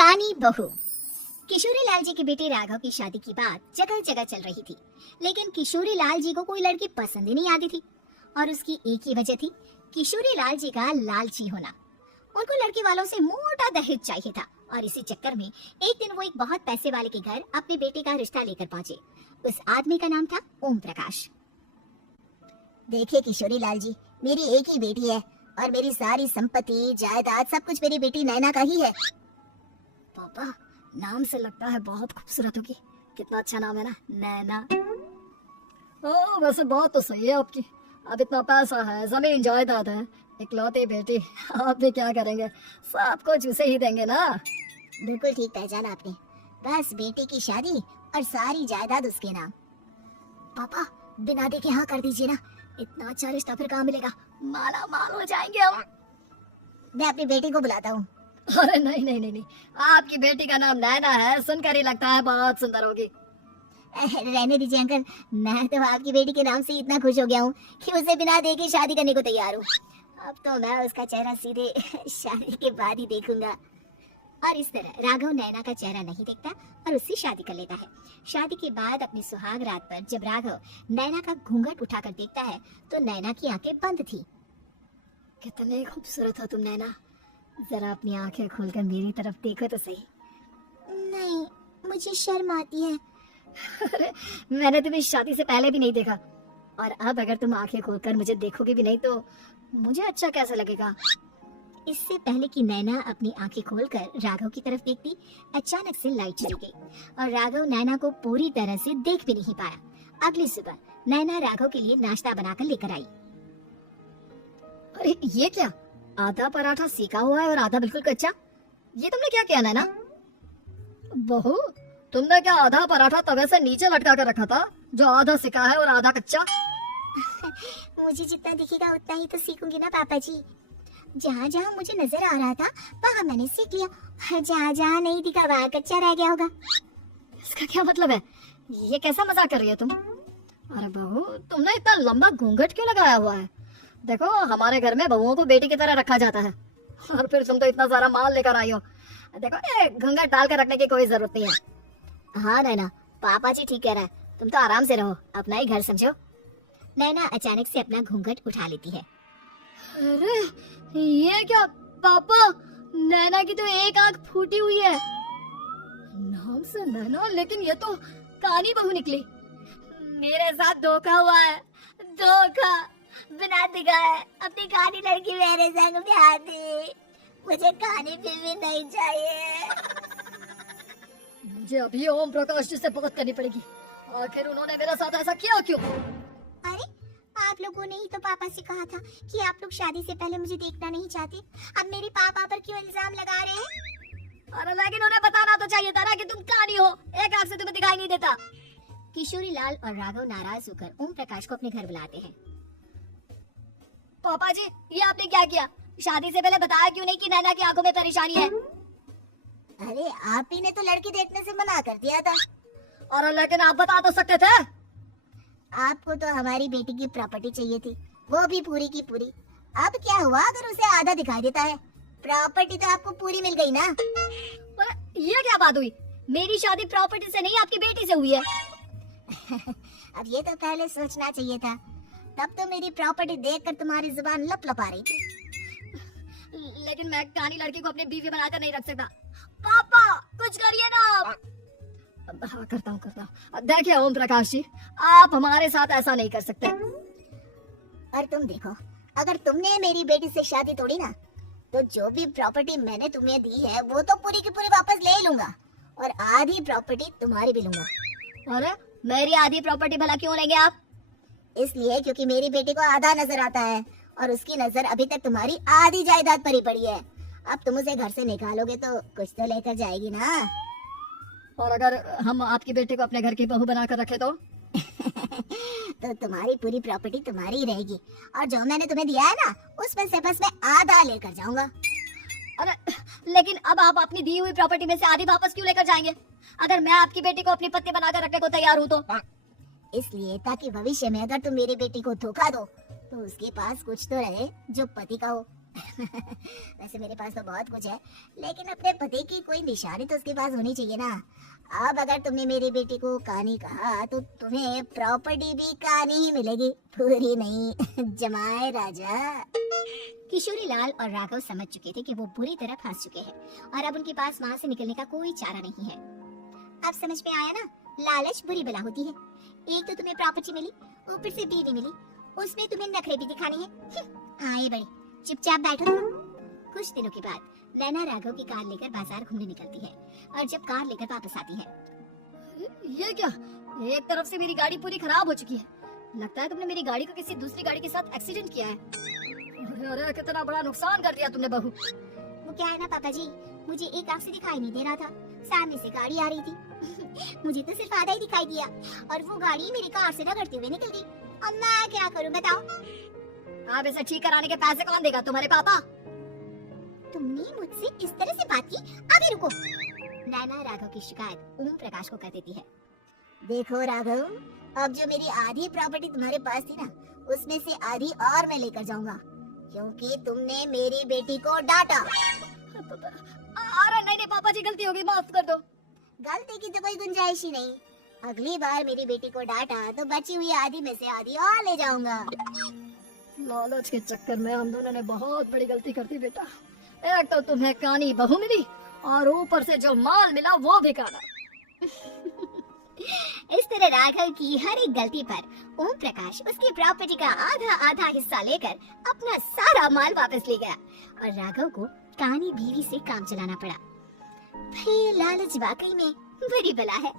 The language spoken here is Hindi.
कानी बहू। किशोरी लाल जी के बेटे राघव की शादी की बात जगह जगह चल रही थी, लेकिन किशोरी लाल जी को कोई लड़की पसंद ही नहीं आती थी। और उसकी एक ही वजह थी, किशोरी लाल जी का लालची होना। उनको लड़की वालों से मोटा दहेज चाहिए था और इसी चक्कर में एक दिन वो एक बहुत पैसे वाले के घर अपने बेटे का रिश्ता लेकर पहुंचे। उस आदमी का नाम था ओम प्रकाश। देखिए किशोरी लाल जी, मेरी एक ही बेटी है और मेरी सारी संपत्ति जायदाद सब कुछ मेरी बेटी नैना का ही है। पापा, नाम से लगता है बहुत खूबसूरत होगी। कितना अच्छा नाम है ना, नैना। वैसे बात तो सही है आपकी। अब इतना पैसा है, जमीन जायदाद है, इकलौती बेटी, आप भी क्या करेंगे? सब कुछ उसे ही देंगे ना। बिल्कुल ठीक पहचाना आपने। बस बेटी की शादी और सारी जायदाद उसके नाम। पापा, बिना देखे हाँ कर दीजिए ना। इतना अच्छा रिश्ता फिर कहाँ मिलेगा? माला माल हो जाएंगे हम। मैं अपनी बेटी को बुलाता हूँ। अरे नहीं नहीं नहीं नहीं, आपकी बेटी का नाम नैना है, सुनकर ही लगता है बहुत सुंदर होगी। रहने दीजिए अंकल, मैं तो आपकी बेटी के नाम से इतना खुश हो गया हूँ कि उसे बिना देखे शादी करने को तैयार हूँ। अब तो मैं उसका चेहरा सीधे शादी के बाद ही देखूंगा। और इस तरह राघव नैना का चेहरा नहीं देखता और उससे शादी कर लेता है। शादी के बाद अपनी सुहाग रात पर जब राघव नैना का घूंघट उठाकर देखता है तो नैना की आंखें बंद थी। कितने खूबसूरत हो तुम नैना, जरा अपनी आंखें खोलकर मेरी तरफ देखो तो सही। नहीं, मुझे शर्म आती है। अरे मैंने तुम्हें शादी से पहले भी नहीं देखा, और अब अगर तुम आंखें खोलकर मुझे देखोगे भी नहीं तो मुझे अच्छा कैसे लगेगा? इससे पहले कि नैना अपनी आंखें खोलकर राघव की तरफ देखती, अचानक से लाइट चली गई और राघव नैना को पूरी तरह से देख भी नहीं पाया। अगली सुबह नैना राघव के लिए नाश्ता बनाकर लेकर आई। अरे ये क्या, आधा पराठा सेका हुआ है और आधा बिल्कुल कच्चा। ये तुमने क्या किया नैना? बहू, तुमने क्या आधा पराठा तवे से नीचे लटका कर रखा था जो आधा सेका है और आधा कच्चा? मुझे जितना दिखेगा उतना ही तो सीखूंगी ना पापा जी। जहाँ जहाँ मुझे नजर आ रहा था वहाँ मैंने सीख लिया, जहाँ जहाँ नहीं दिखा वहाँ कच्चा रह गया होगा। इसका क्या मतलब है? ये कैसा मजाक कर रही है तुम? अरे बहू, तुमने इतना लंबा घूंघट क्यों लगाया हुआ है? देखो, हमारे घर में बहुओं को बेटी की तरह रखा जाता है, और फिर तुम तो इतना सारा माल लेकर आई हो। देखो, ये घूंघट डाल कर रखने की कोई जरूरत नहीं है। हाँ नैना, पापा जी ठीक कह रहा है, तुम तो आराम से रहो, अपना ही घर समझो। नैना अचानक से अपना घूंघट उठा लेती है। अरे ये क्या पापा, नैना की तो एक आंख फूटी हुई है। नाम से नैना, लेकिन ये तो कानी बहू निकली। मेरे साथ धोखा हुआ है, धोखा। बिना दिखाए अपनी कानी लड़की मेरे संग ब्याह दी। मुझे कानी भी नहीं चाहिए। मुझे अभी ओम प्रकाश जी से बात करनी पड़ेगी। आखिर उन्होंने मेरे साथ ऐसा किया क्यों? अरे आप लोगों ने ही तो पापा से कहा था कि आप लोग शादी से पहले मुझे देखना नहीं चाहते। अब मेरे पापा पर क्यों इल्जाम लगा रहे हैं? अरे लेकिन उन्हें बताना तो चाहिए था ना कि तुम कानी हो, एक आंख से तुम्हें दिखाई नहीं देता। किशोरी लाल और राघव नाराज होकर ओम प्रकाश को अपने घर बुलाते हैं। पापा जी, ये आपने क्या किया? शादी से पहले बताया क्यों नहीं कि नैना की आंखों में परेशानी है? अरे आप ही ने तो लड़की देखने से मना कर दिया था। और लेकिन आप बता तो सकते थे। आपको तो हमारी बेटी की प्रॉपर्टी चाहिए थी, वो भी पूरी की पूरी। अब क्या हुआ अगर उसे आधा दिखाई देता है? प्रॉपर्टी तो आपको पूरी मिल गई ना। अरे ये क्या बात हुई? मेरी शादी प्रॉपर्टी से नहीं, आपकी बेटी से हुई है। अब ये तो पहले सोचना चाहिए था, तब तो मेरी प्रॉपर्टी देखकर तुम्हारी जुबान लप लपा रही थी। लेकिन मैं कानी लड़की को अपनी बीवी बनाकर नहीं रख सकता। पापा कुछ करिए ना आप। हाँ, करता हूँ। देखिए ओम प्रकाश जी, आप हमारे साथ ऐसा नहीं कर सकते। और तुम देखो, अगर तुमने मेरी बेटी से शादी तोड़ी ना, तो जो भी प्रॉपर्टी मैंने तुम्हें दी है वो तो पूरी की पूरी वापस ले लूंगा और आधी प्रॉपर्टी तुम्हारी भी लूंगा। अरे मेरी आधी प्रॉपर्टी भला क्यों लेंगे आप? इसलिए क्योंकि मेरी बेटी को आधा नजर आता है और उसकी नजर अभी तक तुम्हारी आधी जायदाद पर ही पड़ी है। अब तुम उसे घर से निकालोगे तो कुछ तो लेकर जाएगी ना। और अगर हम आपकी बेटी को अपने घर की बहू बनाकर रखे तो? तो तुम्हारी पूरी प्रॉपर्टी तुम्हारी ही रहेगी और जो मैंने तुम्हें दिया है ना, उसमें से बस मैं आधा लेकर जाऊंगा। अरे लेकिन अब आप अपनी दी हुई प्रॉपर्टी में से आधी वापस क्यों लेकर जाएंगे? अगर मैं आपकी बेटी को अपनी पत्नी बनाकर रखने को तैयार हूँ तो? इसलिए ताकि भविष्य में अगर तुम मेरी बेटी को धोखा दो तो उसके पास कुछ तो रहे जो पति का हो वैसे मेरे पास तो बहुत कुछ है, लेकिन अपने पति की कोई निशानी तो उसके पास होनी चाहिए ना। अब अगर तुमने मेरी बेटी को कहानी कहा तो तुम्हें प्रॉपर्टी भी कहानी ही मिलेगी, पूरी नहीं। जमाए राजा। किशोरी लाल और राघव समझ चुके थे कि वो बुरी तरह फंस चुके हैं और अब उनके पास वहाँ से निकलने का कोई चारा नहीं है। अब समझ में आया ना, लालच बुरी बला होती है। एक तो तुम्हें प्रॉपर्टी मिली, ऊपर से बीवी मिली, उसमें तुम्हें नखरे भी दिखाने हैं। आए बड़े, चुपचाप बैठो। कुछ दिनों के बाद नैना राघव की कार लेकर बाजार घूमने निकलती है और जब कार लेकर वापस आती है, ये क्या, एक तरफ से मेरी गाड़ी पूरी खराब हो चुकी है। लगता है तुमने मेरी गाड़ी को किसी दूसरी गाड़ी के साथ एक्सीडेंट किया है। अरे कितना बड़ा नुकसान कर दिया तुमने बहू। वो क्या है ना पापा जी, मुझे एक आंख से दिखाई नहीं दे रहा था, सामने से गाड़ी आ रही थी। मुझे तो सिर्फ आधा ही दिखाई दिया और वो गाड़ी मेरी कार से टकराते हुए निकल गई। अब मैं क्या करूं बताओ? अब इसे ठीक कराने के पैसे कौन देगा, तुम्हारे पापा? तुमने मुझसे इस तरह से बात की? अभी रुको। नैना राघव की शिकायत ओम प्रकाश को कर देती है। देखो राघव, अब जो मेरी आधी प्रॉपर्टी तुम्हारे पास थी ना, उसमें से आधी और मैं लेकर जाऊंगा, क्योंकि तुमने मेरी बेटी को डांटा। अरे नहीं नहीं पापा जी, गलती हो गई, माफ कर दो। गलती की तो कोई गुंजाइश ही नहीं। अगली बार मेरी बेटी को डांटा तो बची हुई आधी में से आधी और ले जाऊंगा। लालच के चक्कर में हम दोनों ने बहुत बड़ी गलती कर दी बेटा। एक तो तुम्हें कानी बहू मिली और ऊपर से जो माल मिला वो भी काला। इस तरह राघव की हर एक गलती पर ओम प्रकाश उसकी प्रॉपर्टी का आधा आधा हिस्सा लेकर अपना सारा माल वापस ले गया और राघव को कानी बीवी से काम चलाना पड़ा। भाई लालच वाकई में बुरी बला है।